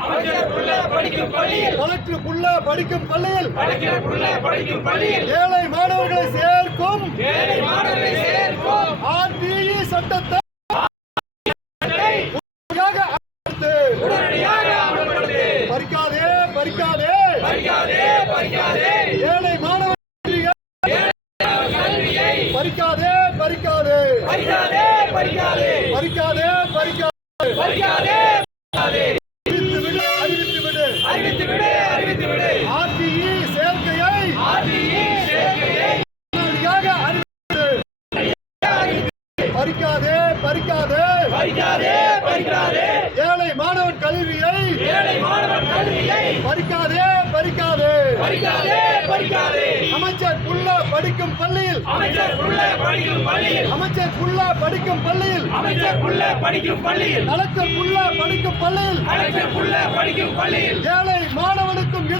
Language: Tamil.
கலெக்டர் புள்ள படிக்கும் பள்ளியில் ஏழை மாணவர்களை சேர்க்கும் ஆர்டிஇ சட்டத்தை பறிக்காதே ஏழை மாணவர்கள் பறிக்காதே அறிவித்துவிடு ஆர்டிஇ சேர்க்கையை பறிக்காதே ஏழை மாணவன் கல்வியை பறிக்காதே அமைச்சர் புள்ள படிக்கும் பள்ளியில் கலெக்டர் புள்ள படிக்கும் பள்ளியில் ஏழை